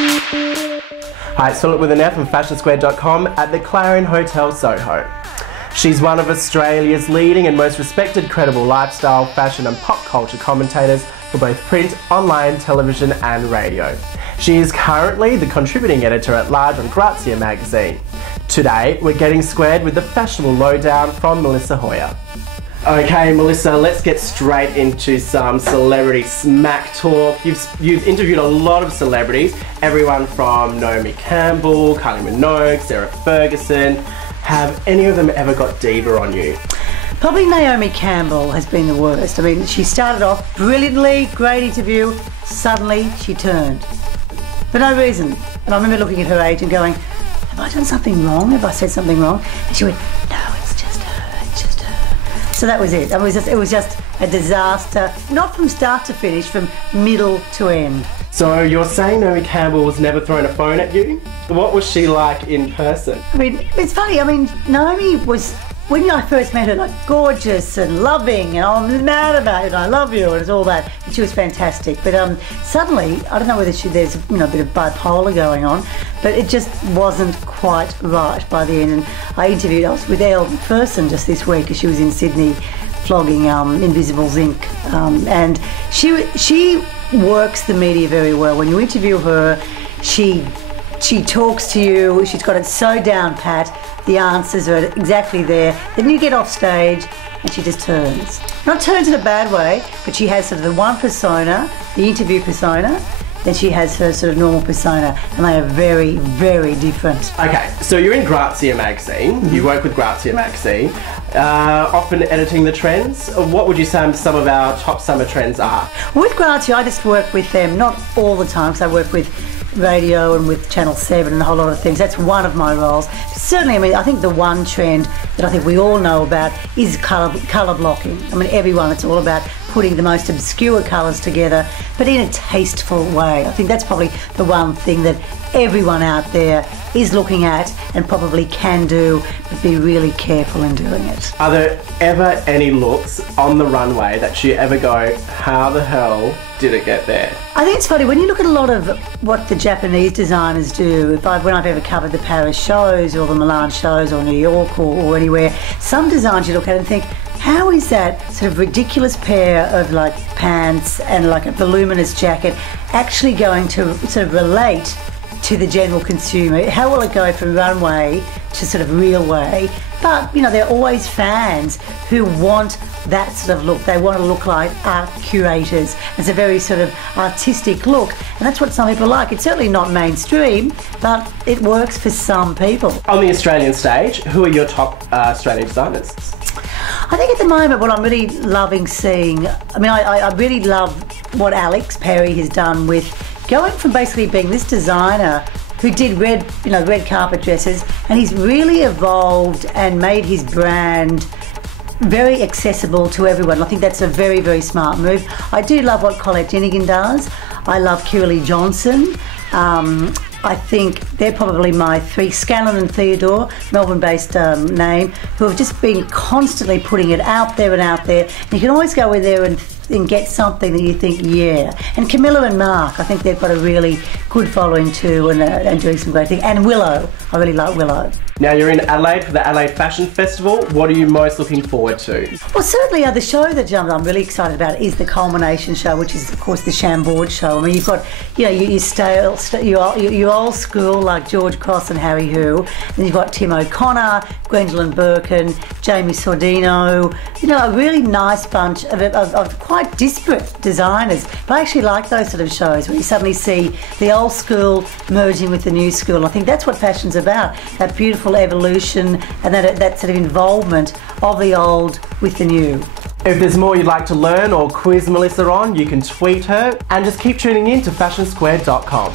Hi, it's Filip with an F from FashionSquared.com at the Clarion Hotel Soho. She's one of Australia's leading and most respected credible lifestyle, fashion and pop culture commentators for both print, online, television and radio. She is currently the contributing editor-at-large on Grazia magazine. Today, we're getting squared with the fashionable lowdown from Melissa Hoyer. Okay, Melissa, let's get straight into some celebrity smack talk. You've interviewed a lot of celebrities, everyone from Naomi Cambell, Kylie Minogue, Sarah Ferguson. Have any of them ever got diva on you? Probably Naomi Cambell has been the worst. I mean, she started off brilliantly, great interview, suddenly she turned. For no reason. And I remember looking at her age and going, have I done something wrong? Have I said something wrong? And she went, no, it's just her, it's just her. So that was it. It was just a disaster, not from start to finish, from middle to end. So you're saying Naomi Cambell was never thrown a phone at you? What was she like in person? I mean, it's funny. I mean, Naomi was, when I first met her, like gorgeous and loving, and I'm mad about it, I love you, and it's all that. And she was fantastic. But suddenly, I don't know whether there's a bit of bipolar going on, but it just wasn't quite right by the end. And I was with Elle McPherson just this week, because she was in Sydney flogging Invisible Zinc, and she works the media very well. When you interview her, she talks to you, she's got it so down pat, the answers are exactly there. Then you get off stage and she just turns. Not turns in a bad way, but she has sort of the one persona, the interview persona, then she has her sort of normal persona, and they are very, very different. Okay, so you're in Grazia magazine, you work with Grazia magazine, often editing the trends. What would you say some of our top summer trends are? With Grazia, I just work with them, not all the time, because I work with radio and with Channel 7 and a whole lot of things. That's one of my roles. Certainly, I mean, I think the one trend that I think we all know about is colour blocking. I mean, everyone, it's all about putting the most obscure colours together, but in a tasteful way. I think that's probably the one thing that everyone out there is looking at and probably can do, but be really careful in doing it. Are there ever any looks on the runway that you ever go, how the hell did it get there? I think it's funny, when you look at a lot of what the Japanese designers do, when I've ever covered the Paris shows or the Milan shows or New York or anywhere, some designs you look at and think, how is that sort of ridiculous pair of like pants and like a voluminous jacket actually going to sort of relate to the general consumer? How will it go from runway to sort of real way? But, there are always fans who want that sort of look. They want to look like art curators. It's a very sort of artistic look, and that's what some people like. It's certainly not mainstream, but it works for some people. On the Australian stage, who are your top Australian designers? I think at the moment what I'm really loving seeing, I really love what Alex Perry has done with going from basically being this designer who did red carpet dresses, and he's really evolved and made his brand very accessible to everyone. I think that's a very, very smart move. I do love what Colette Jennigan does. I love Kirley Johnson. I think they're probably my three, Scanlan and Theodore, Melbourne-based name, who have just been constantly putting it out there and out there. And you can always go in there and get something that you think, yeah. And Camilla and Marc, I think they've got a really good following too, and doing some great things. And Willow, I really like Willow. Now you're in Adelaide for the Adelaide Fashion Festival. What are you most looking forward to? Well, certainly the show that I'm really excited about is the culmination show, which is of course the Chambord show. I mean, you've got your old school like George Cross and Harry Hu, and you've got Tim O'Connor, Gwendolyn Birkin, Jamie Sordino. A really nice bunch of quite disparate designers. But I actually like those sort of shows where you suddenly see the old school merging with the new school. I think that's what fashion's about, that beautiful evolution and that sort of involvement of the old with the new. If there's more you'd like to learn or quiz Melissa on, you can tweet her, and just keep tuning in to FashionSquared.com.